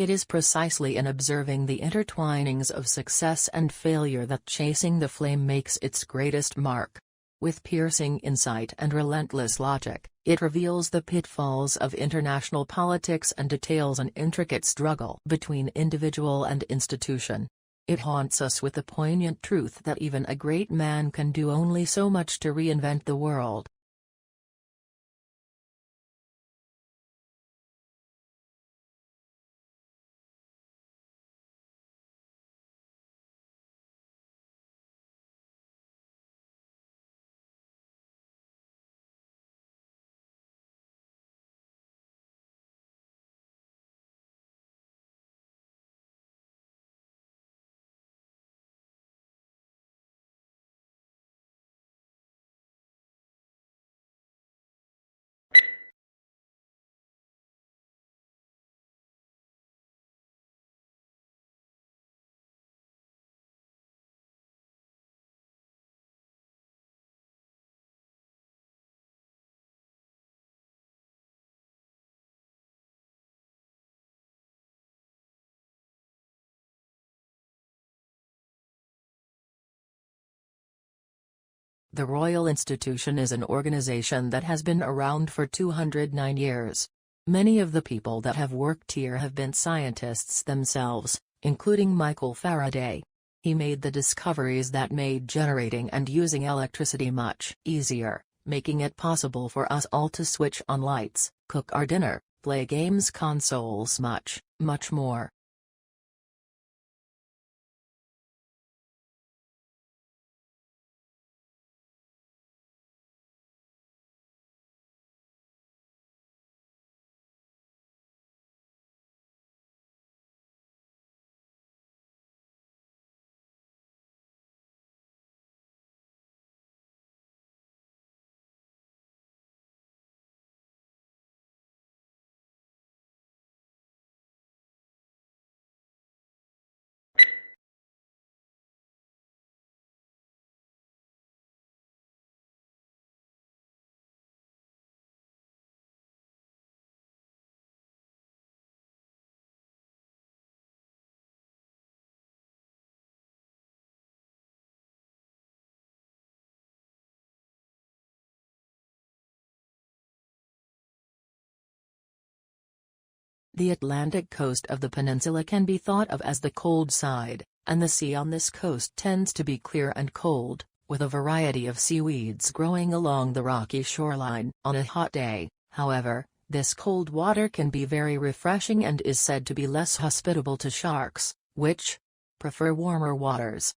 It is precisely in observing the intertwinings of success and failure that Chasing the Flame makes its greatest mark. With piercing insight and relentless logic, it reveals the pitfalls of international politics and details an intricate struggle between individual and institution. It haunts us with the poignant truth that even a great man can do only so much to reinvent the world. The Royal Institution is an organization that has been around for 209 years. Many of the people that have worked here have been scientists themselves, including Michael Faraday. He made the discoveries that made generating and using electricity much easier, making it possible for us all to switch on lights, cook our dinner, play games, consoles, much more. The Atlantic coast of the peninsula can be thought of as the cold side, and the sea on this coast tends to be clear and cold, with a variety of seaweeds growing along the rocky shoreline. On a hot day, however, this cold water can be very refreshing and is said to be less hospitable to sharks, which prefer warmer waters.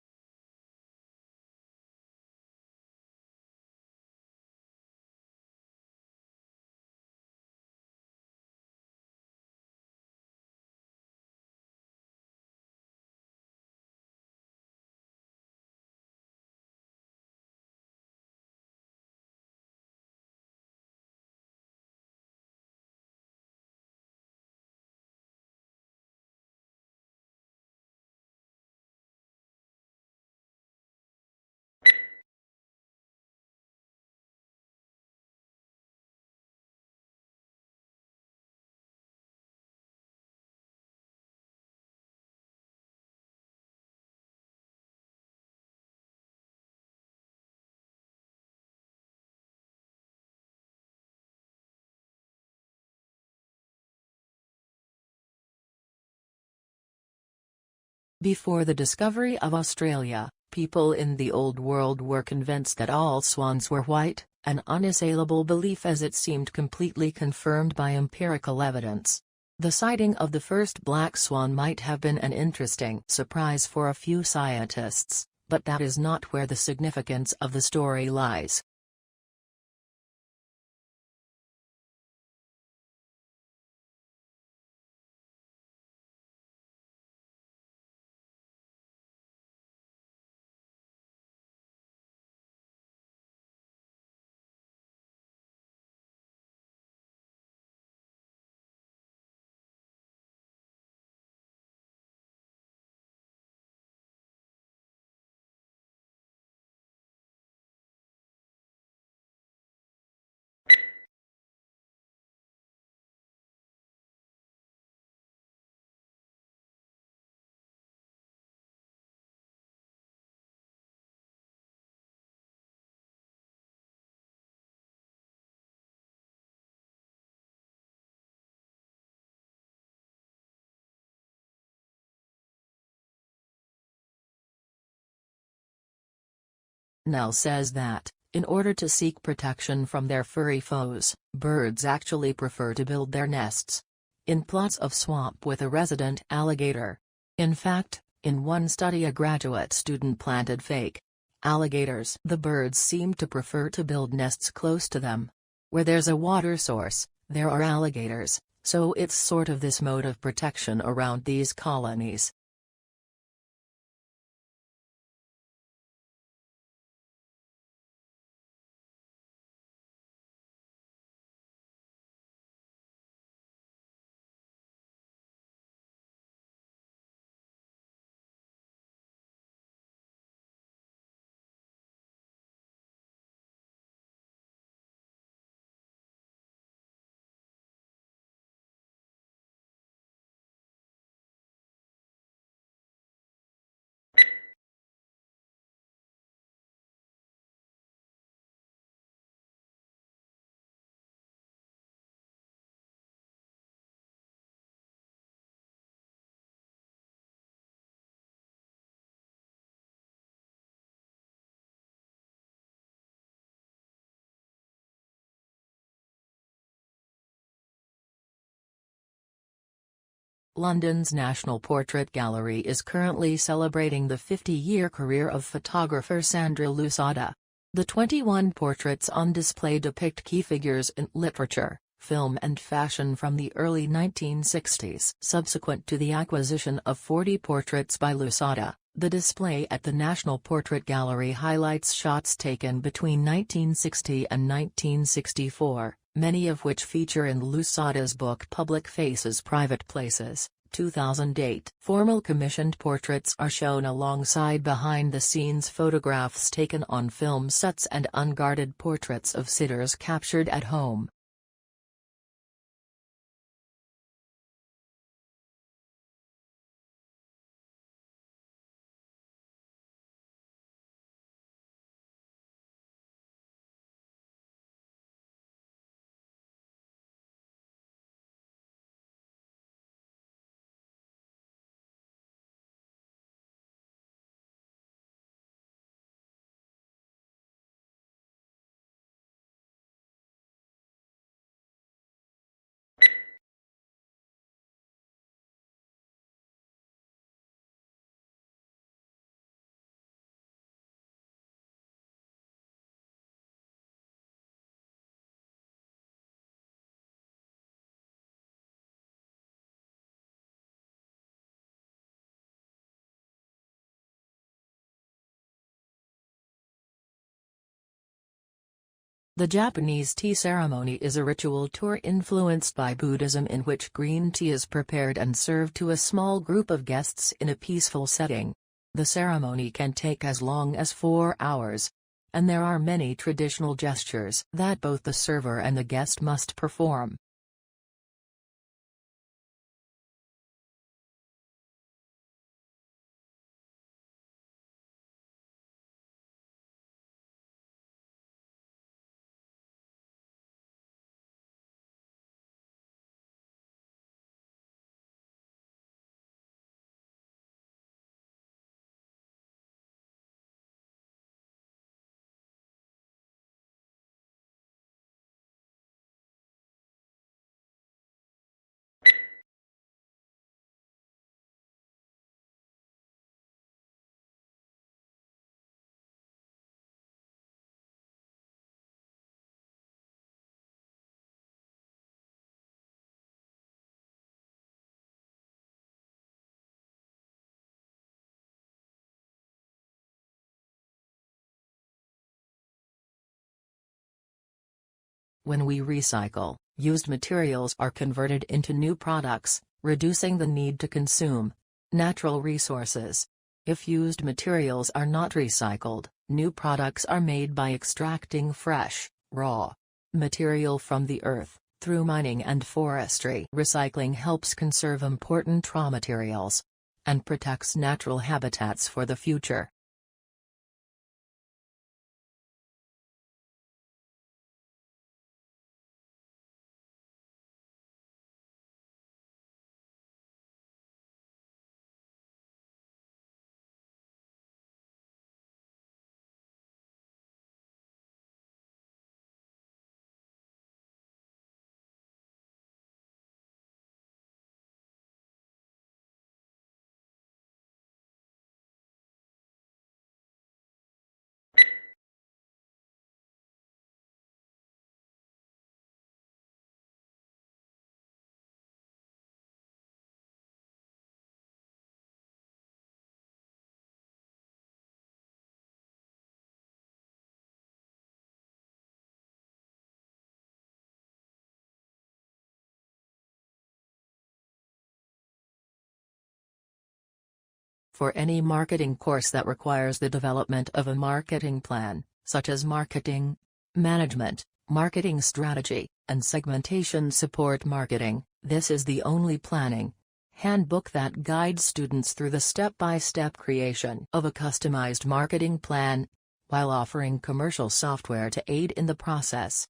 Before the discovery of Australia, people in the Old World were convinced that all swans were white, an unassailable belief as it seemed completely confirmed by empirical evidence. The sighting of the first black swan might have been an interesting surprise for a few scientists, but that is not where the significance of the story lies. Nell says that, in order to seek protection from their furry foes, birds actually prefer to build their nests in plots of swamp with a resident alligator. In fact, in one study a graduate student planted fake alligators. The birds seem to prefer to build nests close to them. Where there's a water source, there are alligators, so it's sort of this mode of protection around these colonies. London's National Portrait Gallery is currently celebrating the 50-year career of photographer Sandra Lusada. The 21 portraits on display depict key figures in literature, film and fashion from the early 1960s. Subsequent to the acquisition of 40 portraits by Lusada, the display at the National Portrait Gallery highlights shots taken between 1960 and 1964. Many of which feature in Lusada's book Public Faces Private Places, 2008. Formal commissioned portraits are shown alongside behind-the-scenes photographs taken on film sets and unguarded portraits of sitters captured at home. The Japanese tea ceremony is a ritual tour influenced by Buddhism in which green tea is prepared and served to a small group of guests in a peaceful setting. The ceremony can take as long as 4 hours. And there are many traditional gestures that both the server and the guest must perform. When we recycle, used materials are converted into new products, reducing the need to consume natural resources. If used materials are not recycled, new products are made by extracting fresh, raw material from the earth, through mining and forestry. Recycling helps conserve important raw materials and protects natural habitats for the future. For any marketing course that requires the development of a marketing plan, such as marketing management, marketing strategy, and segmentation support marketing, this is the only planning handbook that guides students through the step-by-step creation of a customized marketing plan, while offering commercial software to aid in the process.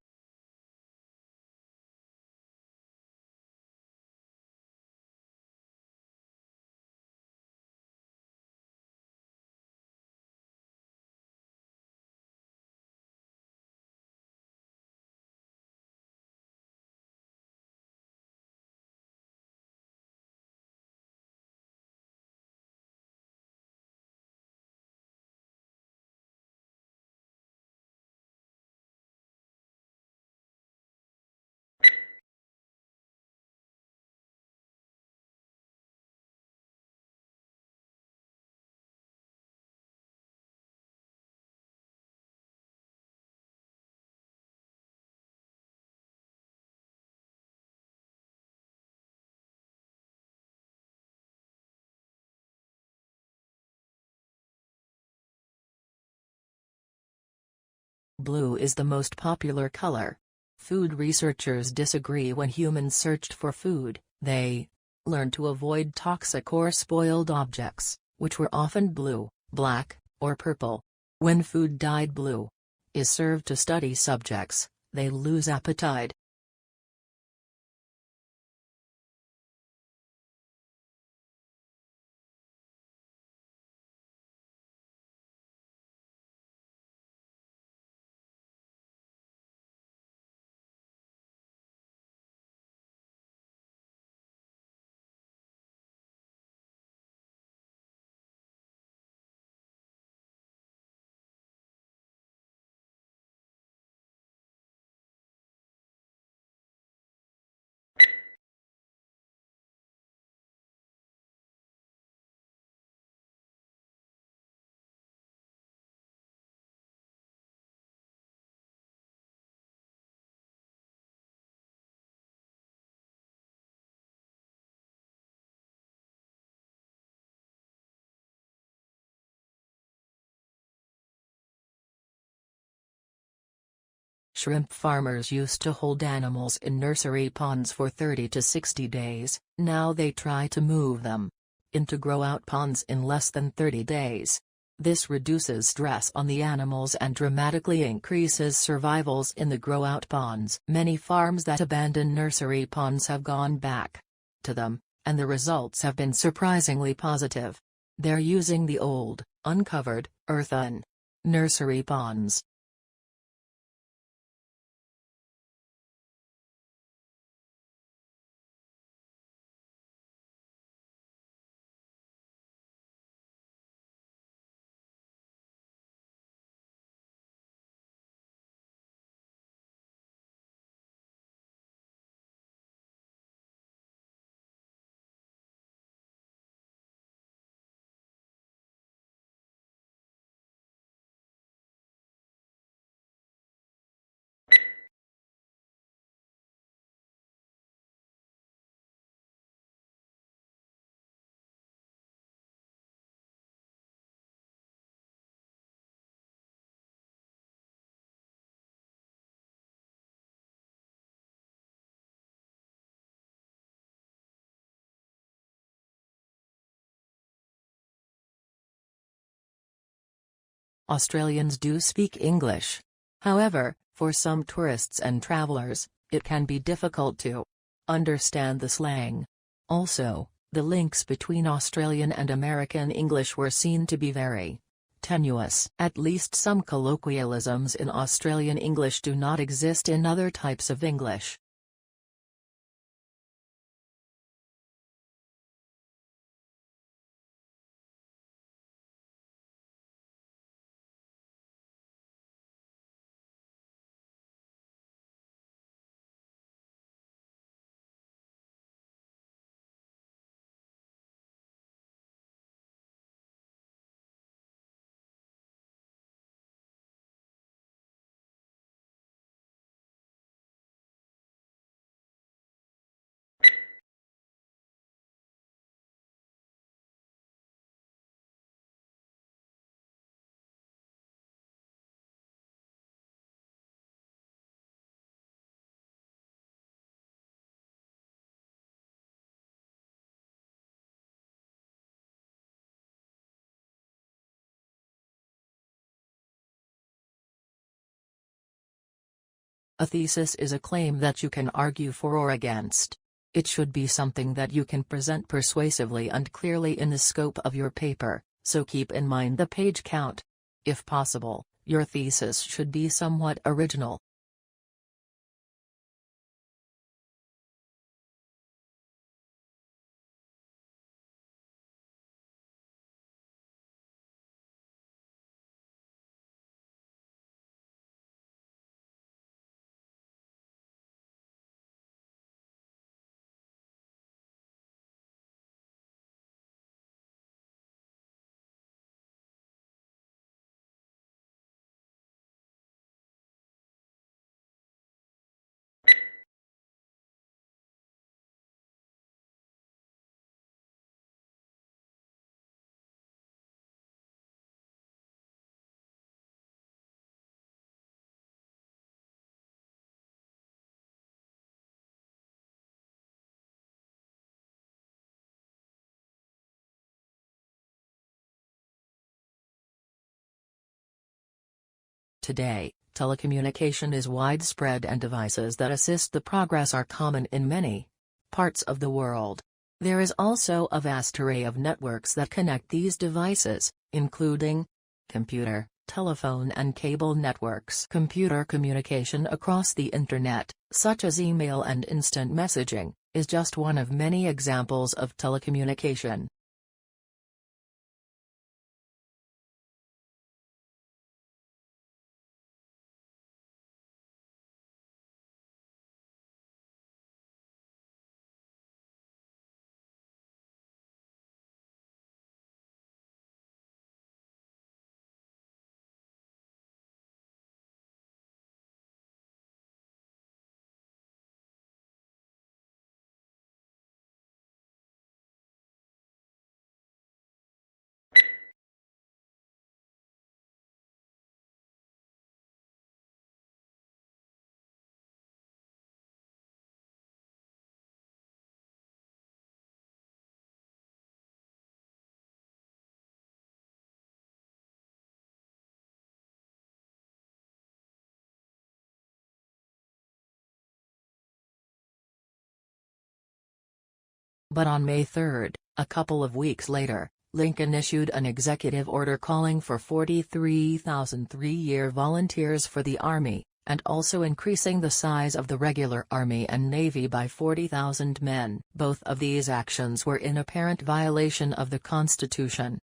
Blue is the most popular color. Food researchers disagree. When humans searched for food, they learned to avoid toxic or spoiled objects, which were often blue, black, or purple. When food dyed blue is served to study subjects, they lose appetite. Shrimp farmers used to hold animals in nursery ponds for 30 to 60 days, now they try to move them into grow-out ponds in less than 30 days. This reduces stress on the animals and dramatically increases survivals in the grow-out ponds. Many farms that abandon nursery ponds have gone back to them, and the results have been surprisingly positive. They're using the old, uncovered, earthen nursery ponds. Australians do speak English. However, for some tourists and travelers, it can be difficult to understand the slang. Also, the links between Australian and American English were seen to be very tenuous. At least some colloquialisms in Australian English do not exist in other types of English. A thesis is a claim that you can argue for or against. It should be something that you can present persuasively and clearly in the scope of your paper, so keep in mind the page count. If possible, your thesis should be somewhat original. Today, telecommunication is widespread and devices that assist the progress are common in many parts of the world. There is also a vast array of networks that connect these devices, including computer, telephone and cable networks. Computer communication across the Internet, such as email and instant messaging, is just one of many examples of telecommunication. But on May 3, a couple of weeks later, Lincoln issued an executive order calling for 43,000 three-year volunteers for the Army, and also increasing the size of the regular Army and Navy by 40,000 men. Both of these actions were in apparent violation of the Constitution.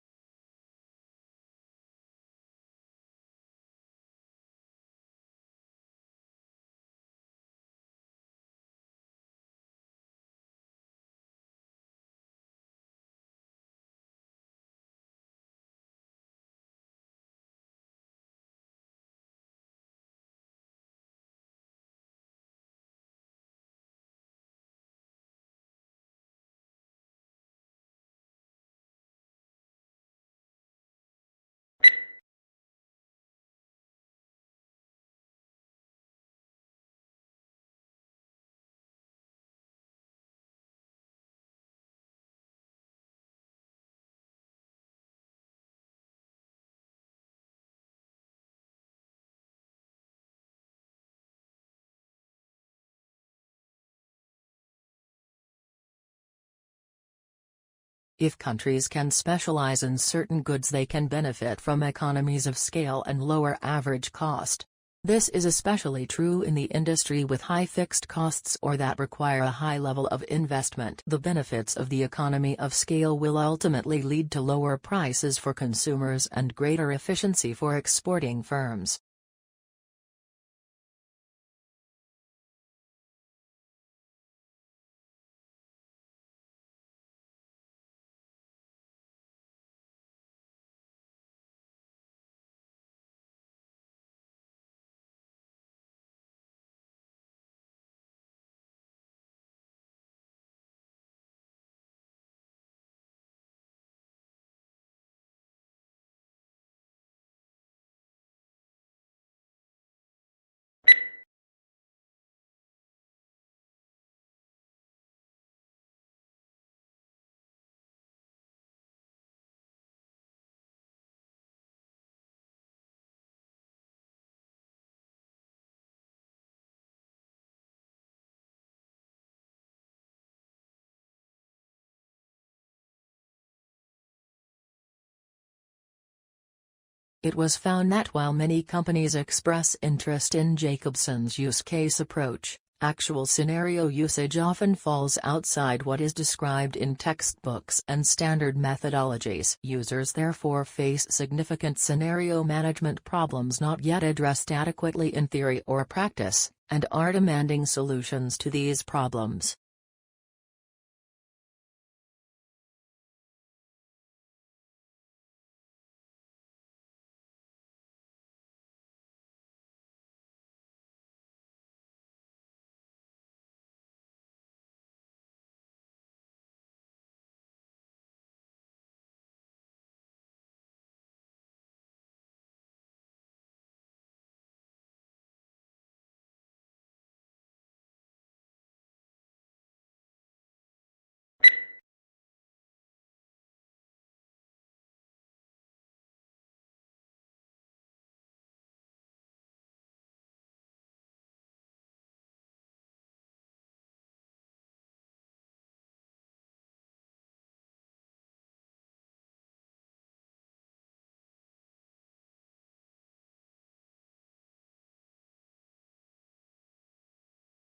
If countries can specialize in certain goods, they can benefit from economies of scale and lower average cost. This is especially true in the industry with high fixed costs or that require a high level of investment. The benefits of the economy of scale will ultimately lead to lower prices for consumers and greater efficiency for exporting firms. It was found that while many companies express interest in Jacobson's use case approach, actual scenario usage often falls outside what is described in textbooks and standard methodologies. Users therefore face significant scenario management problems not yet addressed adequately in theory or practice, and are demanding solutions to these problems.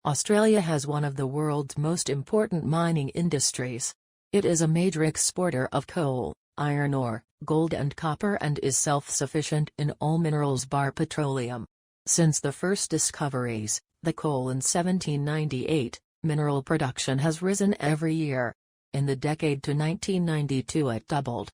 Australia has one of the world's most important mining industries. It is a major exporter of coal, iron ore, gold and copper, and is self-sufficient in all minerals bar petroleum. Since the first discoveries, the coal in 1798, mineral production has risen every year. In the decade to 1992 it doubled.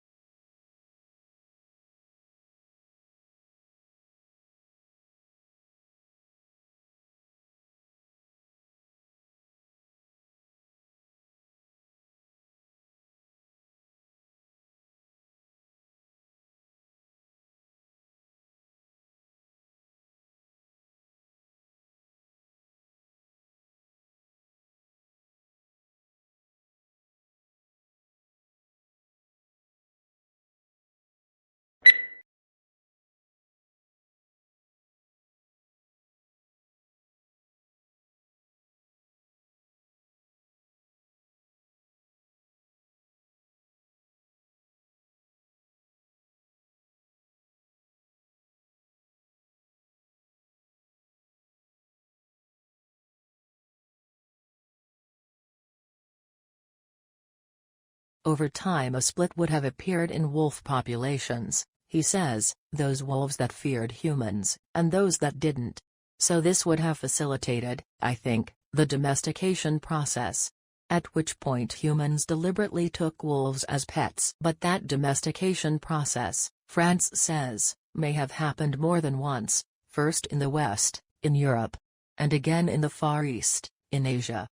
Over time a split would have appeared in wolf populations, he says, those wolves that feared humans, and those that didn't. So this would have facilitated, I think, the domestication process. At which point humans deliberately took wolves as pets. But that domestication process, France says, may have happened more than once, first in the West, in Europe, and again in the Far East, in Asia.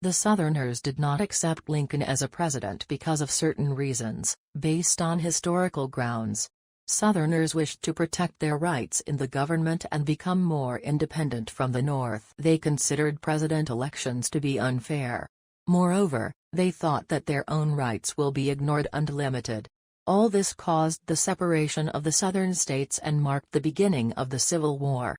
The Southerners did not accept Lincoln as a president because of certain reasons, based on historical grounds. Southerners wished to protect their rights in the government and become more independent from the North. They considered president elections to be unfair. Moreover, they thought that their own rights will be ignored and limited. All this caused the separation of the Southern states and marked the beginning of the Civil War.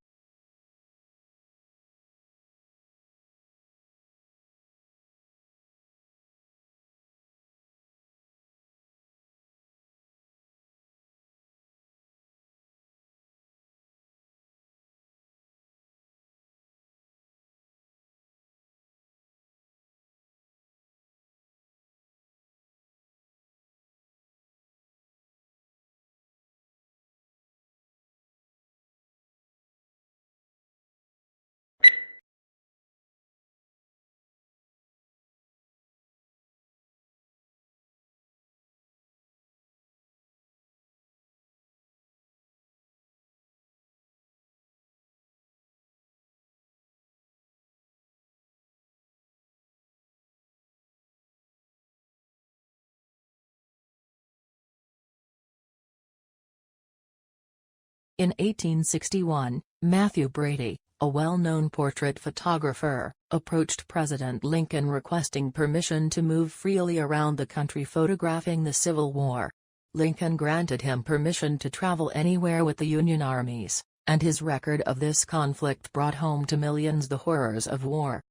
In 1861, Matthew Brady, a well-known portrait photographer, approached President Lincoln requesting permission to move freely around the country photographing the Civil War. Lincoln granted him permission to travel anywhere with the Union armies, and his record of this conflict brought home to millions the horrors of war.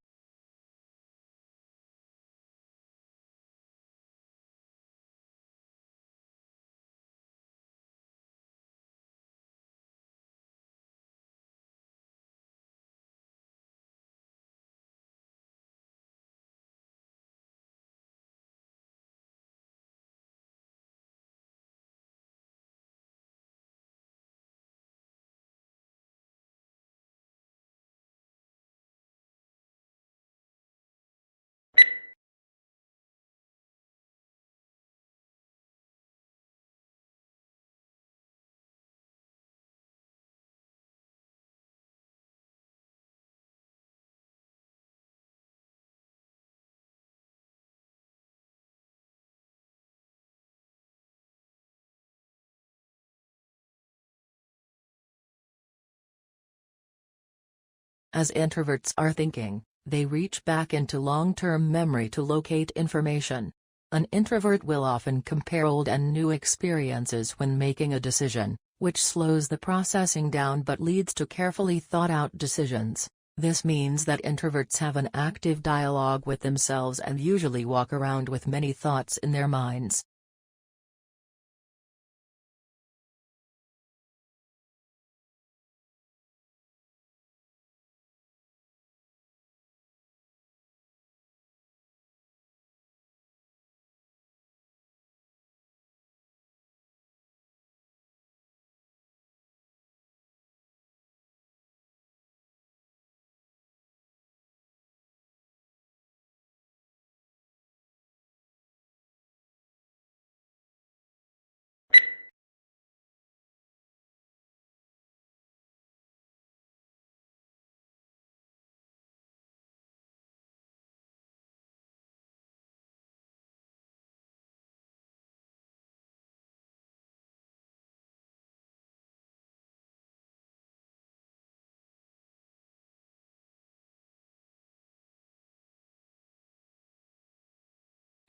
As introverts are thinking, they reach back into long-term memory to locate information. An introvert will often compare old and new experiences when making a decision, which slows the processing down but leads to carefully thought-out decisions. This means that introverts have an active dialogue with themselves and usually walk around with many thoughts in their minds.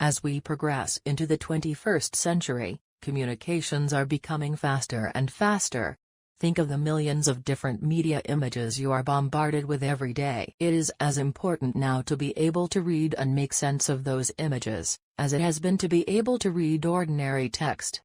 As we progress into the 21st century, communications are becoming faster and faster. Think of the millions of different media images you are bombarded with every day. It is as important now to be able to read and make sense of those images, as it has been to be able to read ordinary text.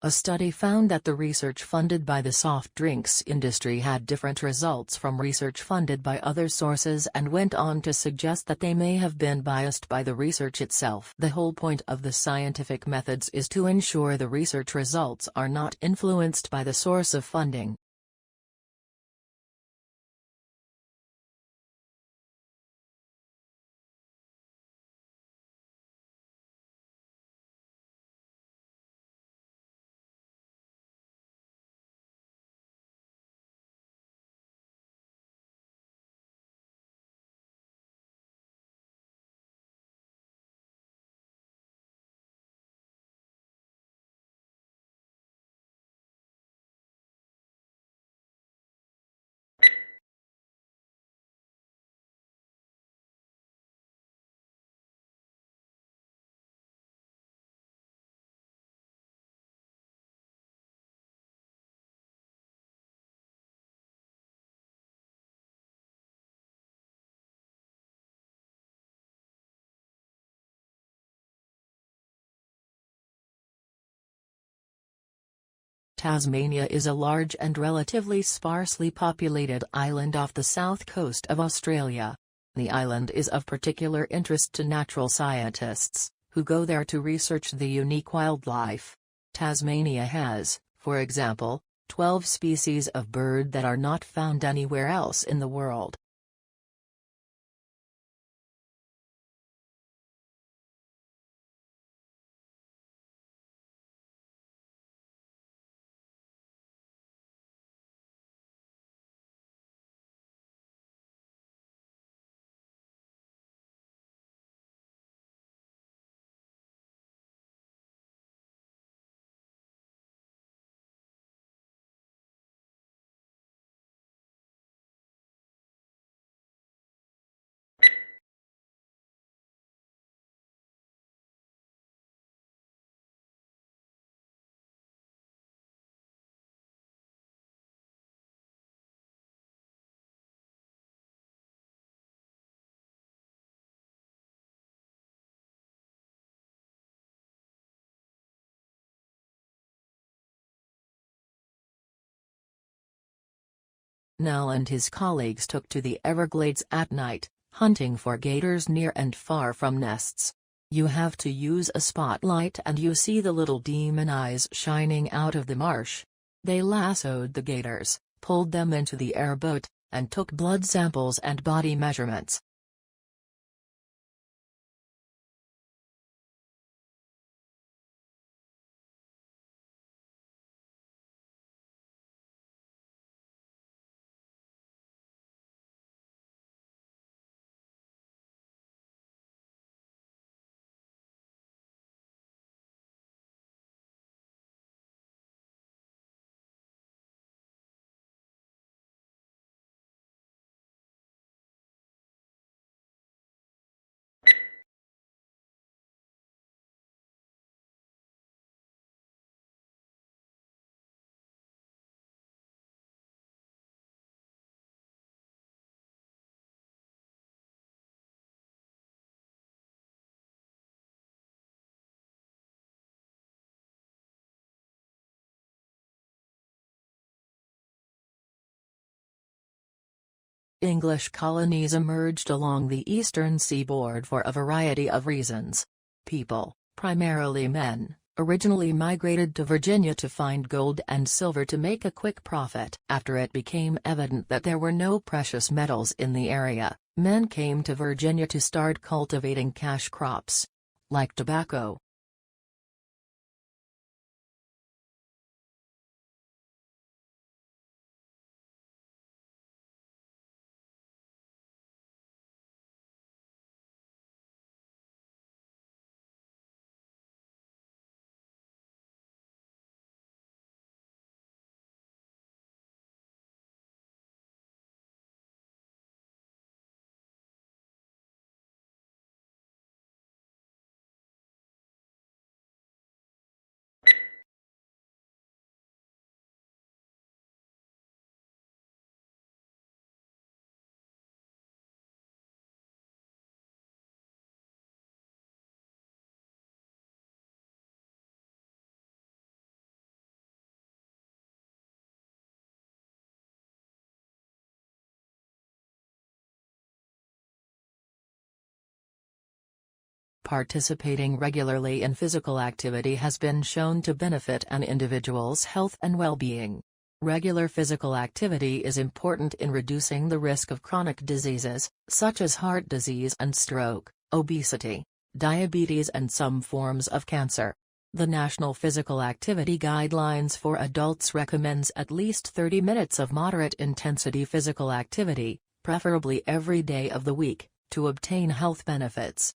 A study found that the research funded by the soft drinks industry had different results from research funded by other sources and went on to suggest that they may have been biased by the research itself. The whole point of the scientific methods is to ensure the research results are not influenced by the source of funding. Tasmania is a large and relatively sparsely populated island off the south coast of Australia. The island is of particular interest to natural scientists, who go there to research the unique wildlife. Tasmania has, for example, 12 species of bird that are not found anywhere else in the world. Nell and his colleagues took to the Everglades at night, hunting for gators near and far from nests. You have to use a spotlight and you see the little demon eyes shining out of the marsh. They lassoed the gators, pulled them into the airboat, and took blood samples and body measurements. English colonies emerged along the eastern seaboard for a variety of reasons. People, primarily men, originally migrated to Virginia to find gold and silver to make a quick profit. After it became evident that there were no precious metals in the area, men came to Virginia to start cultivating cash crops, like tobacco. Participating regularly in physical activity has been shown to benefit an individual's health and well-being. Regular physical activity is important in reducing the risk of chronic diseases, such as heart disease and stroke, obesity, diabetes and some forms of cancer. The National Physical Activity Guidelines for Adults recommends at least 30 minutes of moderate-intensity physical activity, preferably every day of the week, to obtain health benefits.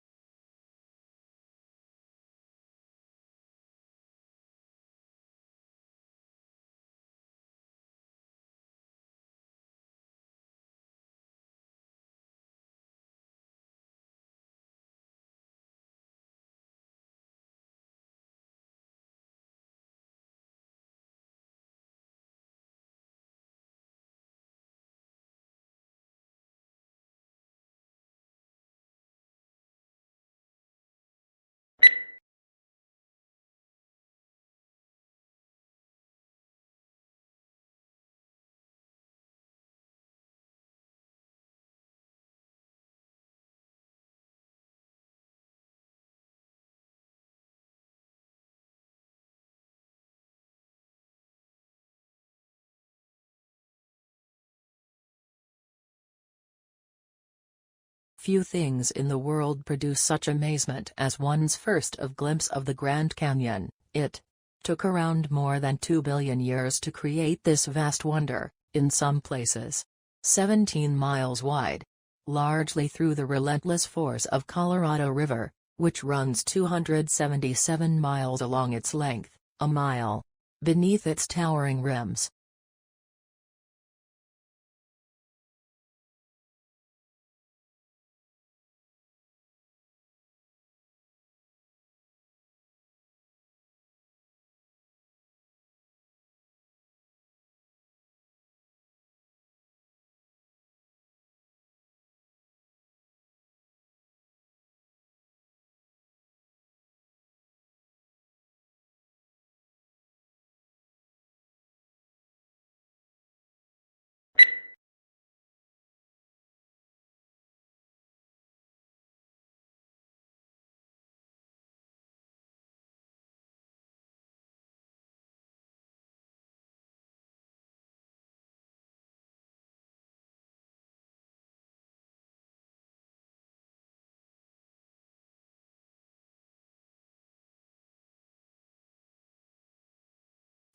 Few things in the world produce such amazement as one's first glimpse of the Grand Canyon. It took around more than 2 billion years to create this vast wonder, in some places 17 miles wide. Largely through the relentless force of Colorado River, which runs 277 miles along its length, a mile beneath its towering rims.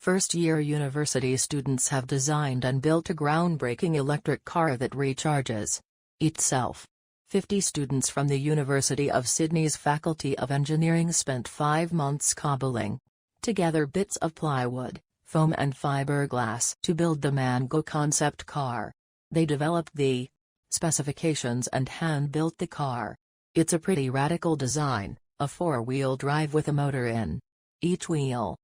First-year university students have designed and built a groundbreaking electric car that recharges itself. 50 students from the University of Sydney's Faculty of Engineering spent 5 months cobbling together bits of plywood, foam and fiberglass to build the Mango concept car. They developed the specifications and hand-built the car. It's a pretty radical design, a 4-wheel drive with a motor in each wheel.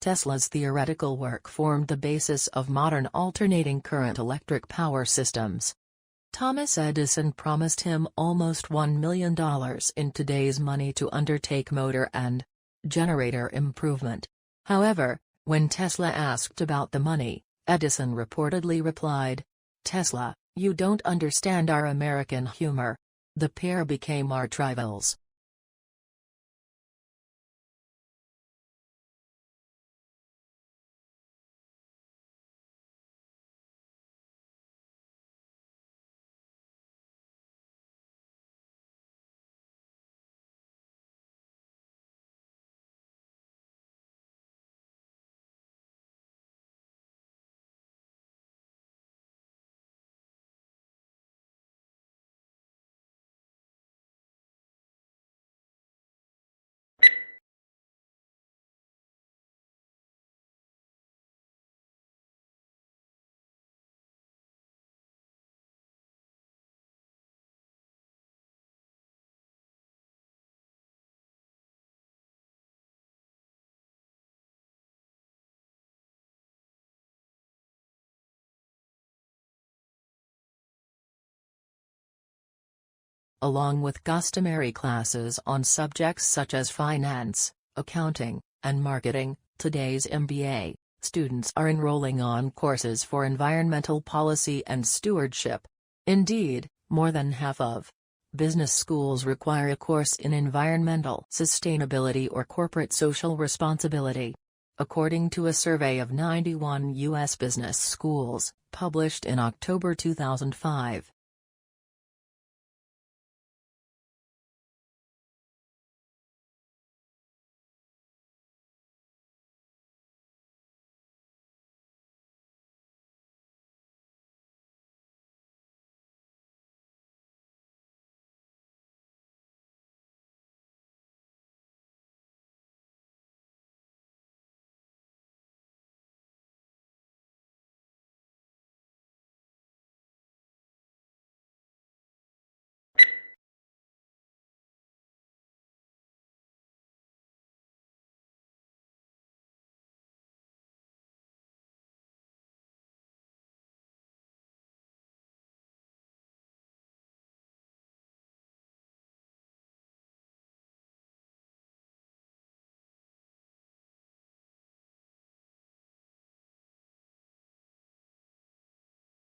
Tesla's theoretical work formed the basis of modern alternating current electric power systems. Thomas Edison promised him almost $1 million in today's money to undertake motor and generator improvement. However, when Tesla asked about the money, Edison reportedly replied, "Tesla, you don't understand our American humor." The pair became arch rivals. Along with customary classes on subjects such as finance, accounting, and marketing, today's MBA students are enrolling on courses for environmental policy and stewardship. Indeed, more than half of business schools require a course in environmental sustainability or corporate social responsibility. According to a survey of 91 U.S. business schools, published in October 2005.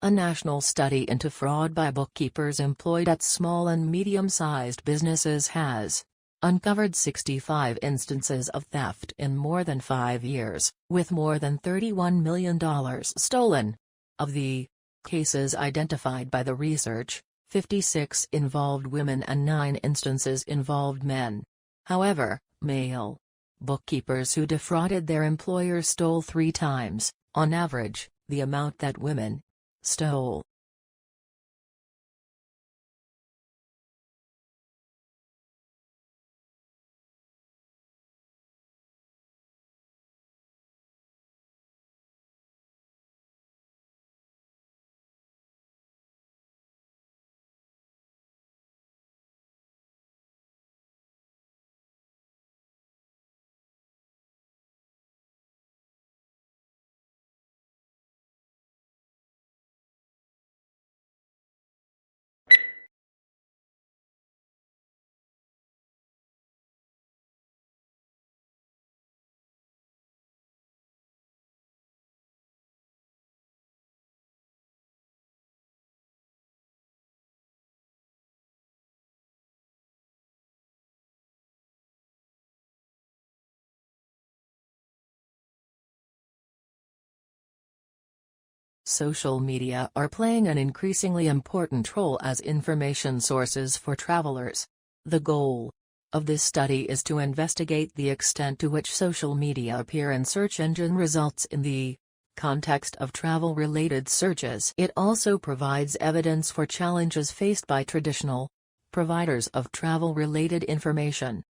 A national study into fraud by bookkeepers employed at small and medium-sized businesses has uncovered 65 instances of theft in more than 5 years, with more than $31 million stolen. Of the cases identified by the research, 56 involved women and 9 instances involved men. However, male bookkeepers who defrauded their employers stole 3 times, on average, the amount that women stole. Social media are playing an increasingly important role as information sources for travelers. The goal of this study is to investigate the extent to which social media appear in search engine results in the context of travel-related searches. It also provides evidence for challenges faced by traditional providers of travel-related information.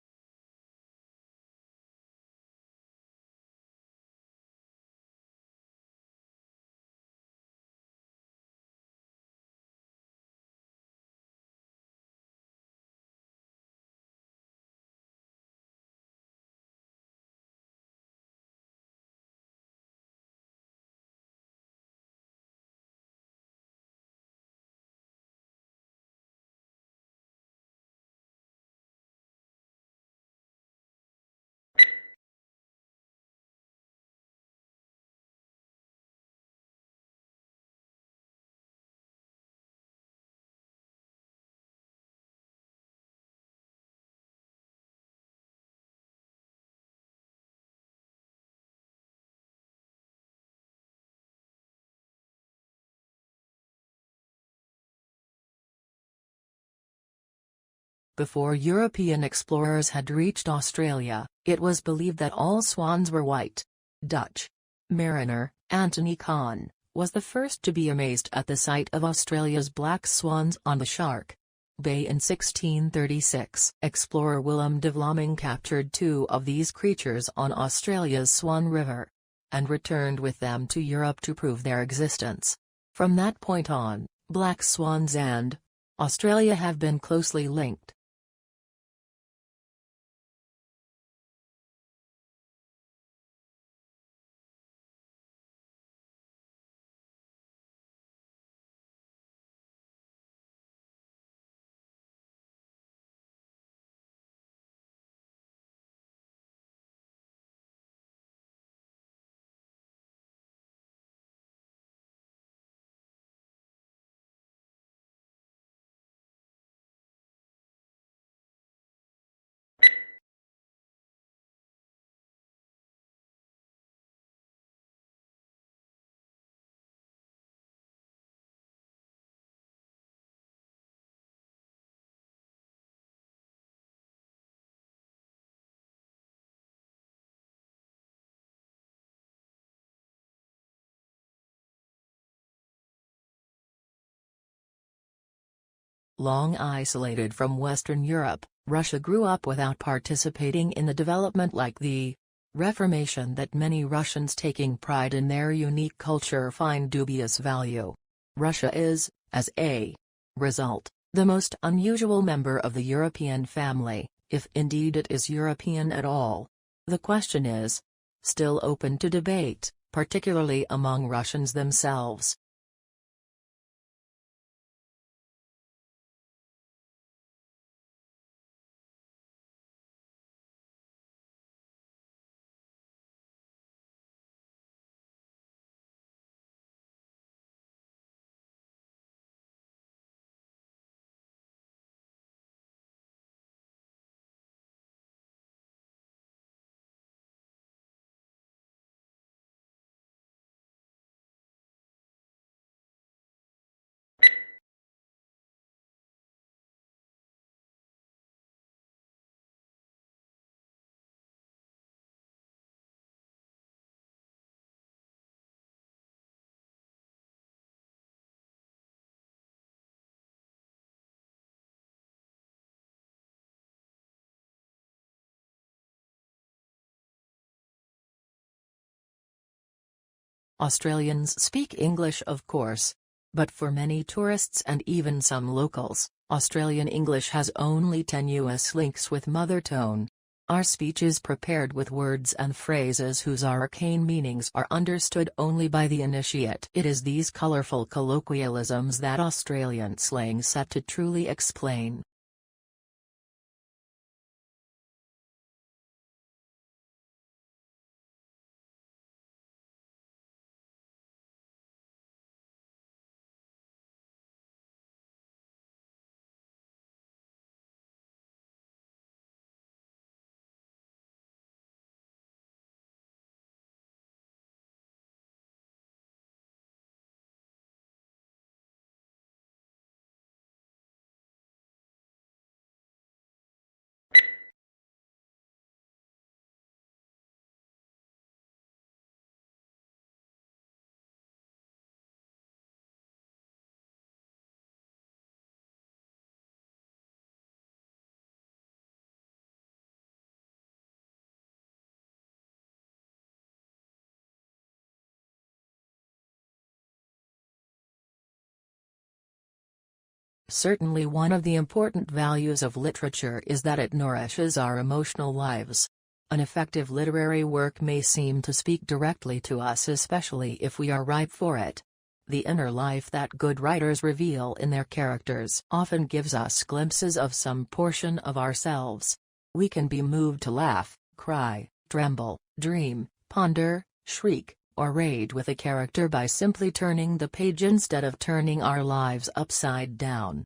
Before European explorers had reached Australia, it was believed that all swans were white. Dutch mariner, Anthony Kahn, was the first to be amazed at the sight of Australia's black swans on the Shark Bay in 1636. Explorer Willem de Vlaming captured 2 of these creatures on Australia's Swan River, and returned with them to Europe to prove their existence. From that point on, black swans and Australia have been closely linked. Long isolated from Western Europe, Russia grew up without participating in the development like the Reformation that many Russians taking pride in their unique culture find dubious value. Russia is, as a result, the most unusual member of the European family, if indeed it is European at all. The question is still open to debate, particularly among Russians themselves. Australians speak English, of course. But for many tourists and even some locals, Australian English has only tenuous links with mother tongue. Our speech is prepared with words and phrases whose arcane meanings are understood only by the initiate. It is these colourful colloquialisms that Australian slang set to truly explain. Certainly one of the important values of literature is that it nourishes our emotional lives. An effective literary work may seem to speak directly to us, especially if we are ripe for it. The inner life that good writers reveal in their characters often gives us glimpses of some portion of ourselves. We can be moved to laugh, cry, tremble, dream, ponder, shriek, or rage with a character by simply turning the page instead of turning our lives upside down.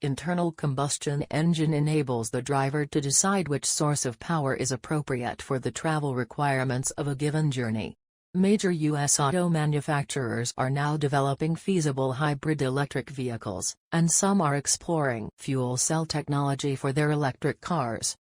Internal combustion engine enables the driver to decide which source of power is appropriate for the travel requirements of a given journey. Major U.S. auto manufacturers are now developing feasible hybrid electric vehicles, and some are exploring fuel cell technology for their electric cars.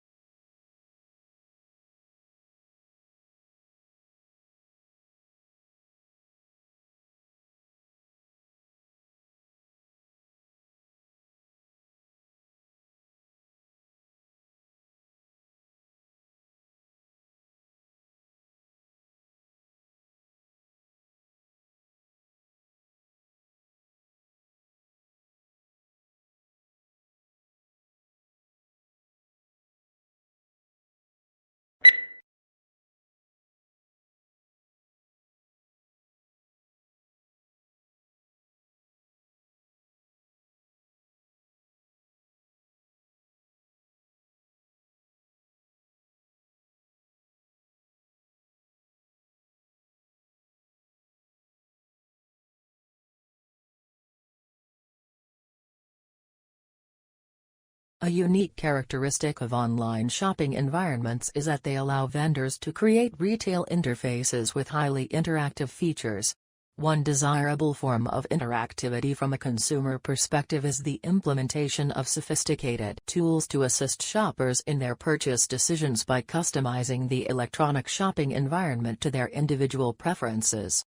A unique characteristic of online shopping environments is that they allow vendors to create retail interfaces with highly interactive features. One desirable form of interactivity from a consumer perspective is the implementation of sophisticated tools to assist shoppers in their purchase decisions by customizing the electronic shopping environment to their individual preferences.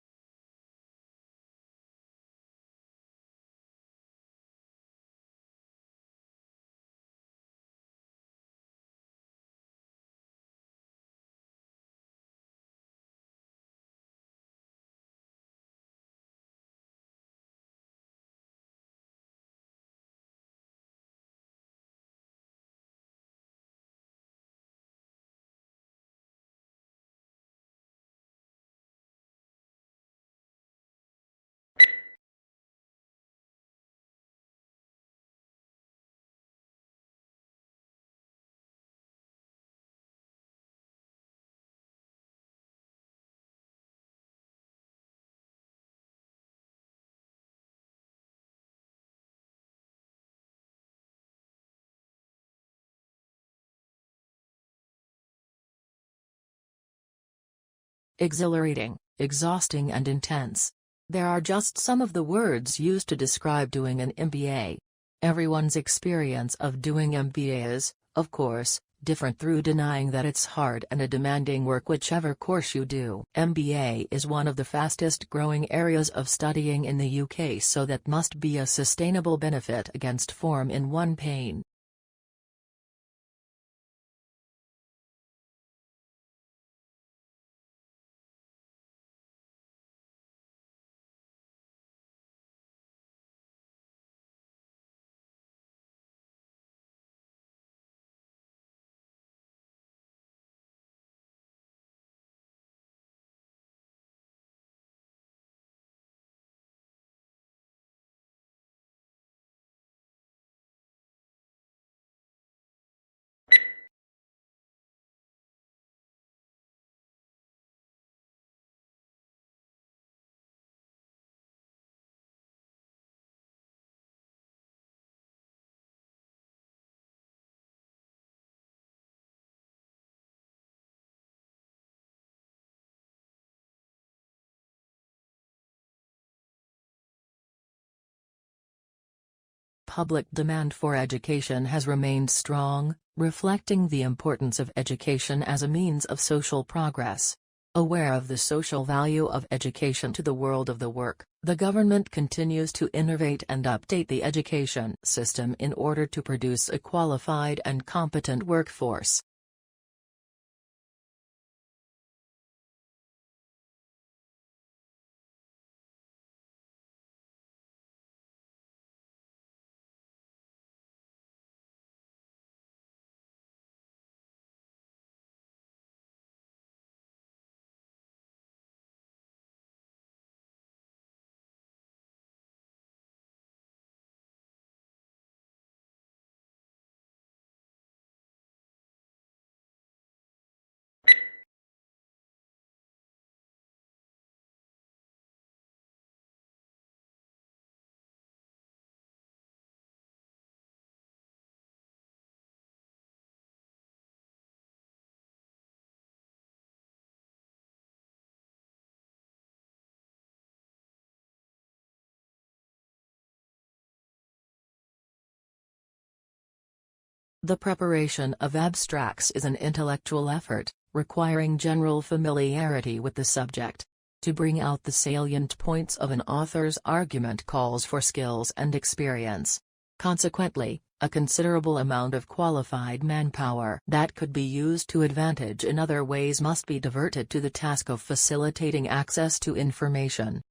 exhilarating, exhausting and intense. There are just some of the words used to describe doing an MBA. Everyone's experience of doing MBA is, of course, different through denying that it's hard and a demanding work whichever course you do. MBA is one of the fastest growing areas of studying in the UK, so that must be a sustainable benefit against form in one pain. Public demand for education has remained strong, reflecting the importance of education as a means of social progress. Aware of the social value of education to the world of the work, the government continues to innovate and update the education system in order to produce a qualified and competent workforce. The preparation of abstracts is an intellectual effort, requiring general familiarity with the subject. To bring out the salient points of an author's argument calls for skills and experience. Consequently, a considerable amount of qualified manpower that could be used to advantage in other ways must be diverted to the task of facilitating access to information.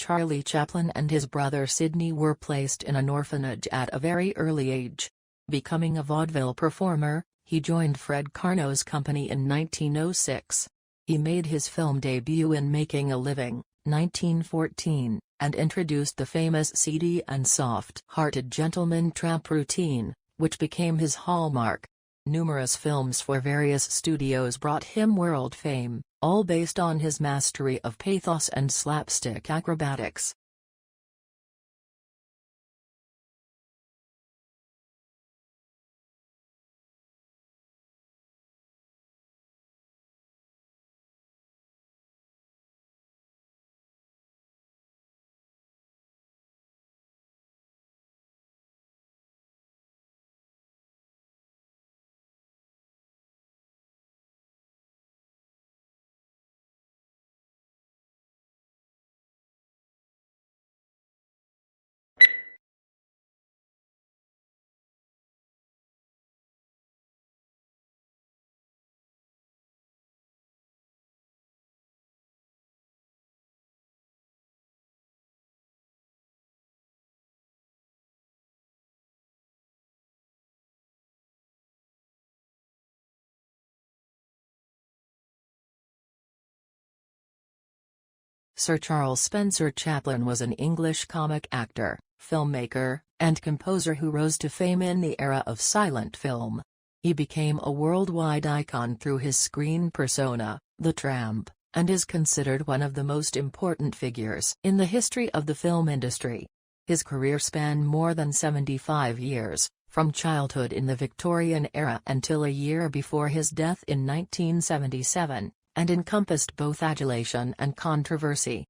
Charlie Chaplin and his brother Sidney were placed in an orphanage at a very early age. Becoming a vaudeville performer, he joined Fred Karno's company in 1906. He made his film debut in Making a Living, 1914, and introduced the famous seedy and soft-hearted gentleman tramp routine, which became his hallmark. Numerous films for various studios brought him world fame, all based on his mastery of pathos and slapstick acrobatics. Sir Charles Spencer Chaplin was an English comic actor, filmmaker, and composer who rose to fame in the era of silent film. He became a worldwide icon through his screen persona, the Tramp, and is considered one of the most important figures in the history of the film industry. His career spanned more than 75 years, from childhood in the Victorian era until a year before his death in 1977, and encompassed both adulation and controversy.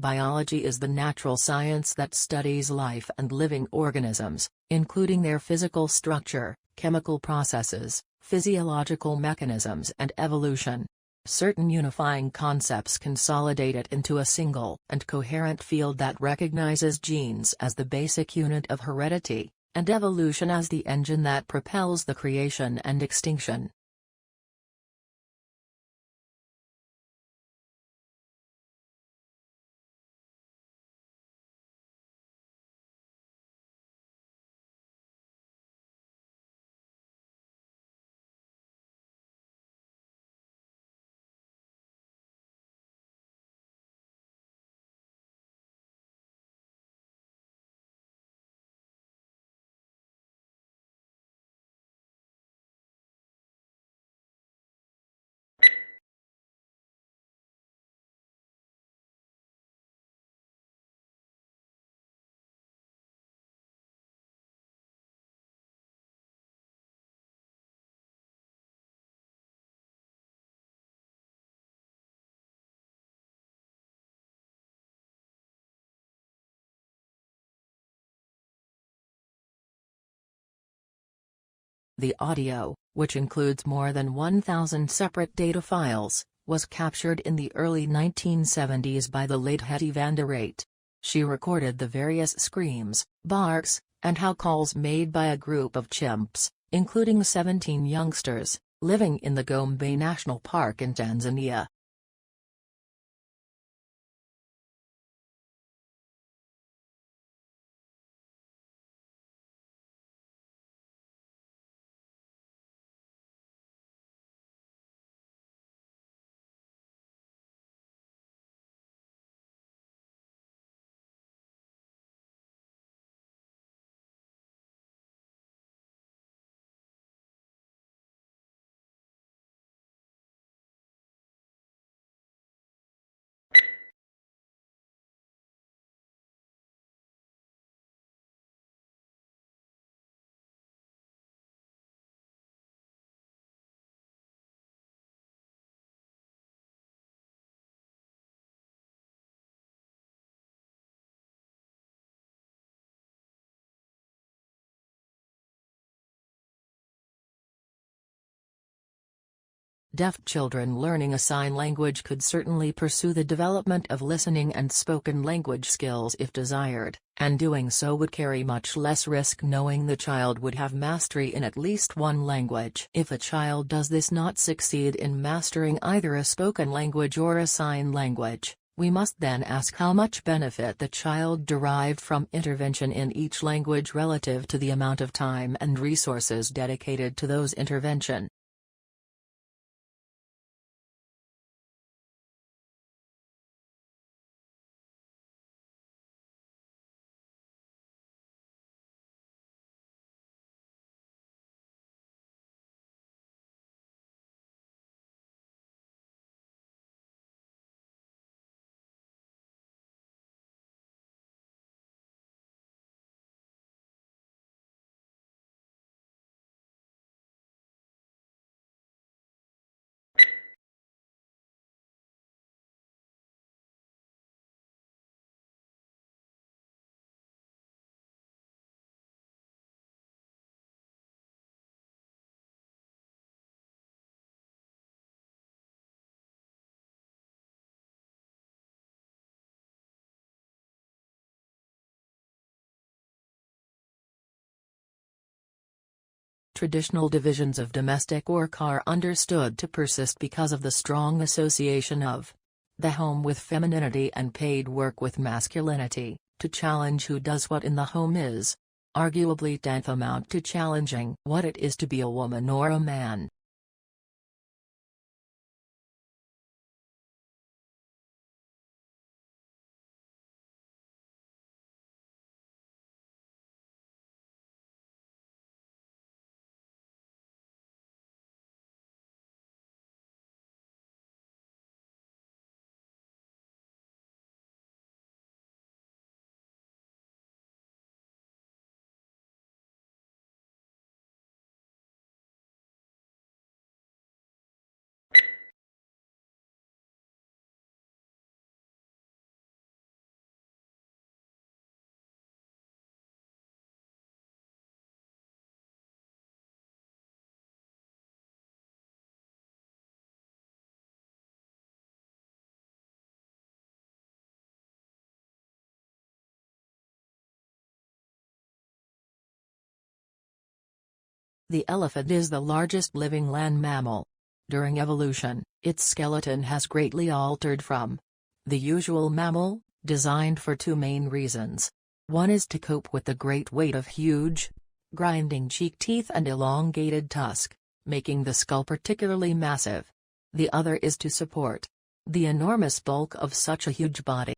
Biology is the natural science that studies life and living organisms, including their physical structure, chemical processes, physiological mechanisms and evolution. Certain unifying concepts consolidate it into a single and coherent field that recognizes genes as the basic unit of heredity, and evolution as the engine that propels the creation and extinction. The audio, which includes more than 1,000 separate data files, was captured in the early 1970s by the late Hetty van der Rate. She recorded the various screams, barks, and howls made by a group of chimps, including 17 youngsters, living in the Gombe National Park in Tanzania. Deaf children learning a sign language could certainly pursue the development of listening and spoken language skills if desired, and doing so would carry much less risk knowing the child would have mastery in at least one language. If a child does not succeed in mastering either a spoken language or a sign language, we must then ask how much benefit the child derived from intervention in each language relative to the amount of time and resources dedicated to those intervention. traditional divisions of domestic work are understood to persist because of the strong association of the home with femininity and paid work with masculinity. To challenge who does what in the home is arguably tantamount to challenging what it is to be a woman or a man. The elephant is the largest living land mammal. During evolution, its skeleton has greatly altered from the usual mammal, designed for two main reasons. One is to cope with the great weight of huge, grinding cheek teeth and elongated tusk, making the skull particularly massive. The other is to support the enormous bulk of such a huge body.